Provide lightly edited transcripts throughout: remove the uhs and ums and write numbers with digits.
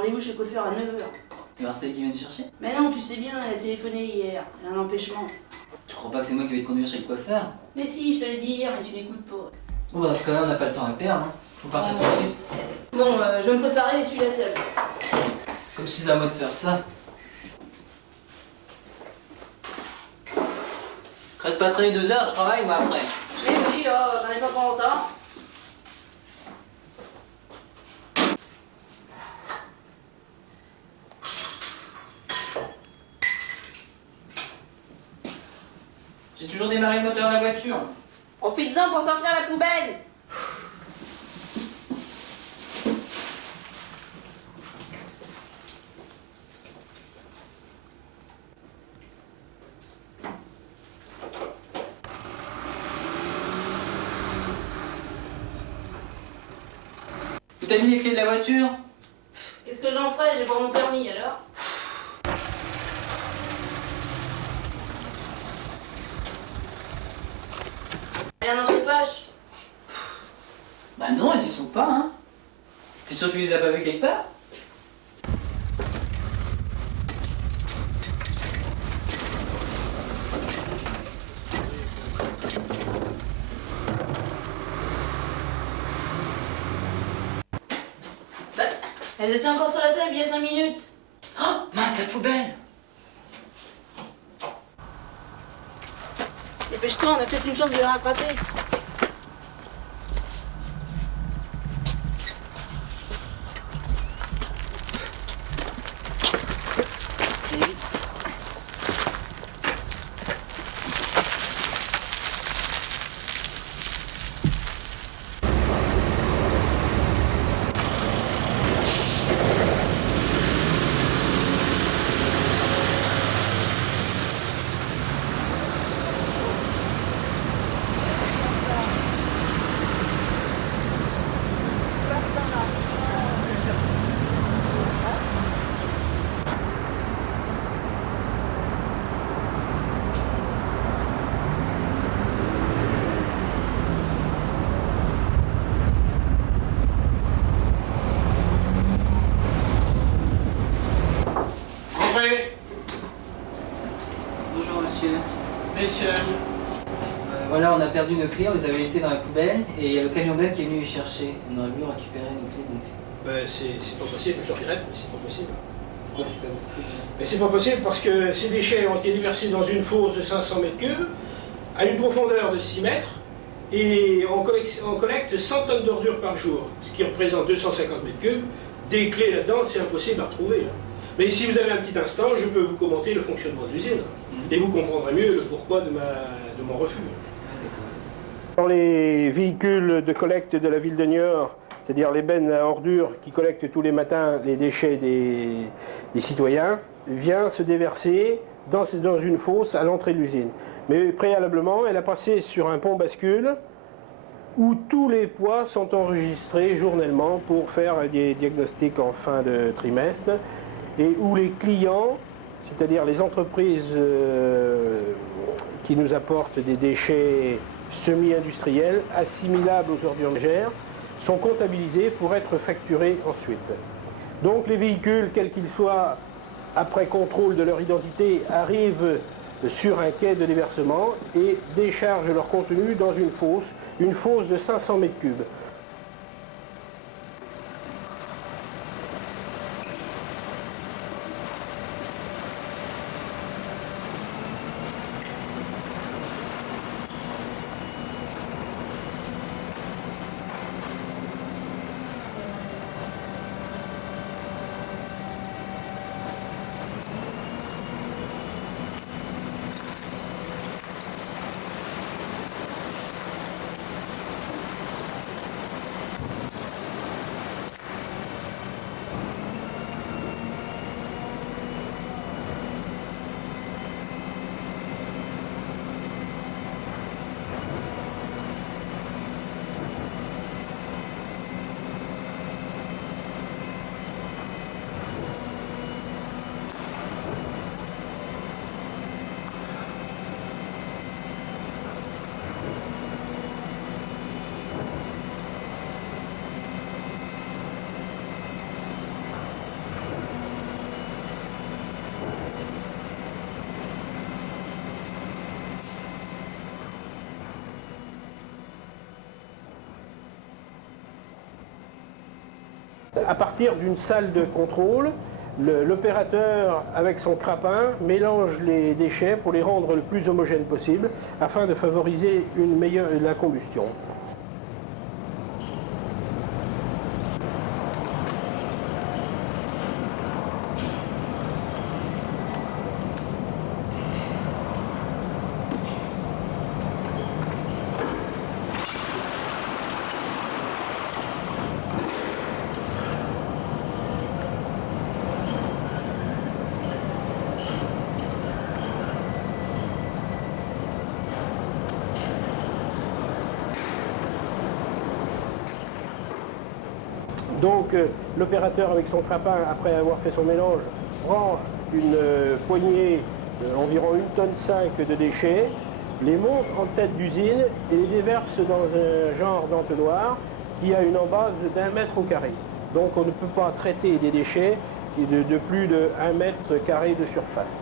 rendez-vous chez le coiffeur à 9h. Tu vas celle qui vient te chercher? Mais non, tu sais bien, elle a téléphoné hier. Elle a un empêchement. Tu crois pas que c'est moi qui vais te conduire chez le coiffeur? Mais si, je te l'ai dit hier, mais tu n'écoutes pas. Bon bah dans ce cas-là, on n'a pas le temps à perdre, hein. Faut partir tout de suite. Bon, je vais me préparer et suis la table. Comme si c'est à moi de faire ça. Reste pas traîner 2 heures, je travaille moi après. Mais oui, j'en ai pas pour longtemps. J'ai toujours démarré le moteur de la voiture. Profites-en pour sortir la poubelle. Où t'as mis les clés de la voiture? Qu'est-ce que j'en ferai? J'ai pas mon permis alors. Rien dans tes poches. Bah non, elles y sont pas, hein. T'es sûr que tu les as pas vues quelque part? Bah, elles étaient encore sur la table il y a 5 minutes. Oh, mince, la poubelle! Dépêche-toi, on a peut-être une chance de les rattraper. Bonjour monsieur. Messieurs, Voilà, on a perdu nos clés, on les avait laissées dans la poubelle et il y a le camion belge qui est venu les chercher. On aurait voulu récupérer nos clés donc. ben, c'est pas possible, je regrette, mais c'est pas possible. Pourquoi c'est pas possible? Mais c'est pas possible parce que ces déchets ont été déversés dans une fosse de 500 mètres cubes, à une profondeur de 6 mètres, et on collecte 100 tonnes d'ordures par jour, ce qui représente 250 mètres cubes. Des clés là-dedans, c'est impossible à retrouver. Hein. Mais si vous avez un petit instant, je peux vous commenter le fonctionnement de l'usine, et vous comprendrez mieux le pourquoi de mon refus. Dans les véhicules de collecte de la ville de Niort, c'est-à-dire les bennes à ordures qui collectent tous les matins les déchets des citoyens, vient se déverser dans une fosse à l'entrée de l'usine. Mais préalablement, elle a passé sur un pont bascule où tous les poids sont enregistrés journellement pour faire des diagnostics en fin de trimestre et où les clients, c'est-à-dire les entreprises qui nous apportent des déchets semi-industriels assimilables aux ordures légères, sont comptabilisés pour être facturés ensuite. Donc les véhicules, quels qu'ils soient, après contrôle de leur identité, arrivent sur un quai de déversement et déchargent leur contenu dans une fosse de 500 mètres cubes. À partir d'une salle de contrôle, l'opérateur, avec son crapin, mélange les déchets pour les rendre le plus homogènes possible afin de favoriser la combustion. Donc l'opérateur avec son crapin, après avoir fait son mélange, prend une poignée environ 1,5 tonne de déchets, les monte en tête d'usine et les déverse dans un genre d'entonnoir qui a une embase d'1 mètre au carré. Donc on ne peut pas traiter des déchets de plus de 1 mètre carré de surface.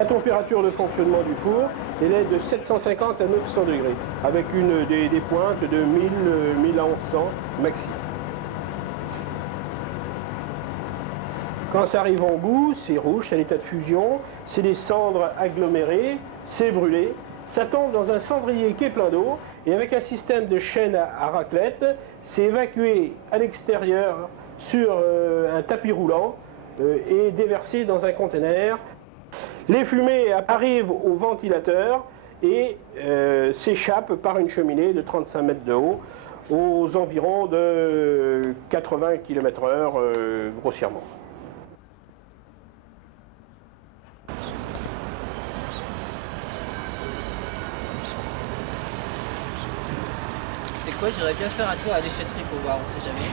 La température de fonctionnement du four, elle est de 750 à 900 degrés, avec des pointes de 1000 à 1100 maxi. Quand ça arrive en bout, c'est rouge, c'est à l'état de fusion, c'est des cendres agglomérées, c'est brûlé, ça tombe dans un cendrier qui est plein d'eau, et avec un système de chaîne à raclette, c'est évacué à l'extérieur sur un tapis roulant et déversé dans un conteneur. Les fumées arrivent au ventilateur et s'échappent par une cheminée de 35 mètres de haut aux environs de 80 km/h grossièrement. C'est quoi, j'aimerais bien faire un tour à la déchetterie pour voir, on sait jamais.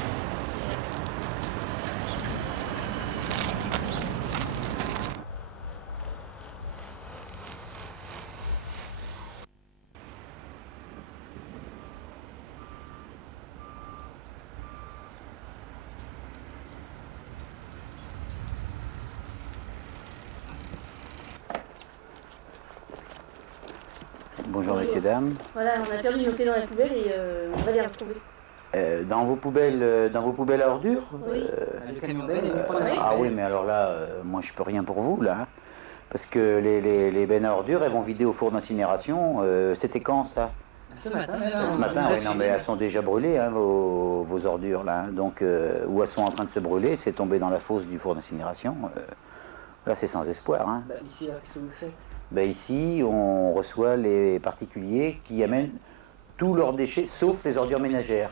Bonjour messieurs, dames. Voilà, on a perdu nos clés dans la poubelle et on va les retrouver. Dans vos poubelles à ordures Oui. Le camion Ben est venu prendre la Oui. Ah poubelle. oui, mais alors là, moi je peux rien pour vous là. Hein, parce que les bennes à ordures, elles vont vider au four d'incinération. C'était quand ça? Ce matin, Ce matin, oui, non mais elles sont déjà brûlées, hein, vos ordures là. Hein. Donc, où elles sont en train de se brûler, c'est tombé dans la fosse du four d'incinération. Là, c'est sans espoir. Hein. Bah, ici, alors, qu'est-ce que vous faites? Ben ici, on reçoit les particuliers qui amènent tous leurs déchets, sauf les ordures ménagères.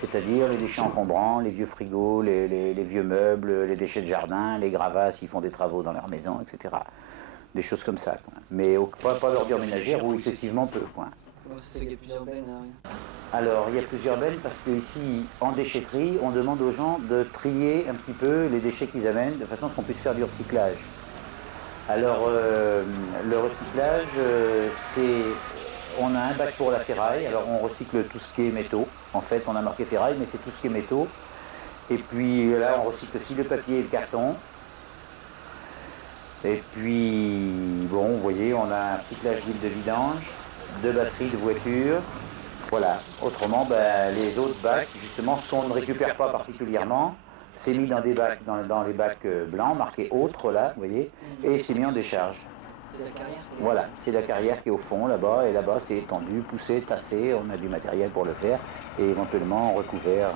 C'est-à-dire les déchets encombrants, les vieux frigos, les vieux meubles, les déchets de jardin, les gravats s'ils font des travaux dans leur maison, etc. Des choses comme ça. Quoi. Mais pas d'ordures ménagères ou excessivement peu. Quoi. Comment ça se fait qu'il y a plusieurs bennes hein? Alors, il y a plusieurs bennes parce qu'ici, en déchetterie, on demande aux gens de trier un petit peu les déchets qu'ils amènent de façon qu'on puisse faire du recyclage. Alors, le recyclage, c'est... On a un bac pour la ferraille, alors on recycle tout ce qui est métaux. En fait, on a marqué ferraille, mais c'est tout ce qui est métaux. Et puis là, on recycle aussi le papier et le carton. Et puis, bon, vous voyez, on a un recyclage d'huile de vidange, de batteries de voitures. Voilà. Autrement, ben, les autres bacs, justement, on ne récupère pas particulièrement. C'est mis dans des bacs, dans les bacs blancs, marqués autres, là, vous voyez, et c'est mis en décharge. C'est la carrière? Voilà, c'est la carrière qui est au fond, là-bas, et là-bas, c'est tendu, poussé, tassé, on a du matériel pour le faire, et éventuellement recouvert,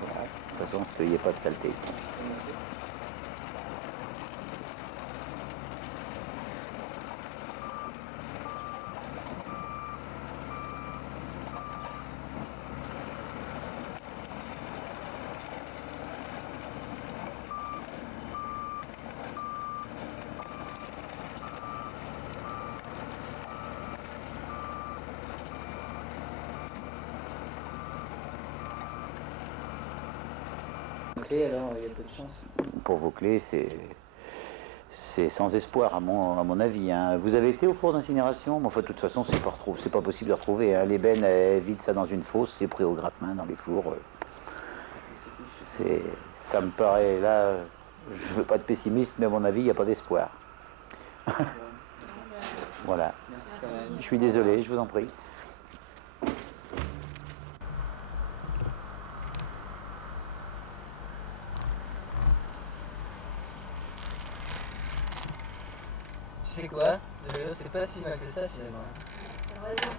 voilà, de façon à ce qu'il n'y ait pas de saleté. Vauclé, alors il y a peu de chance. Pour Vauclé, c'est sans espoir à mon avis. Hein. Vous avez été au four d'incinération? Enfin, de toute façon, c'est pas possible de retrouver. Hein. L'ébène, elle vide ça dans une fosse, c'est pris au grappe-main dans les fours. Ça me paraît, là, je veux pas être pessimiste, mais à mon avis, il n'y a pas d'espoir. Voilà. Merci quand même. Je suis désolé, je vous en prie. Tu sais quoi? Le vélo, c'est pas si mal que ça finalement. T'as raison.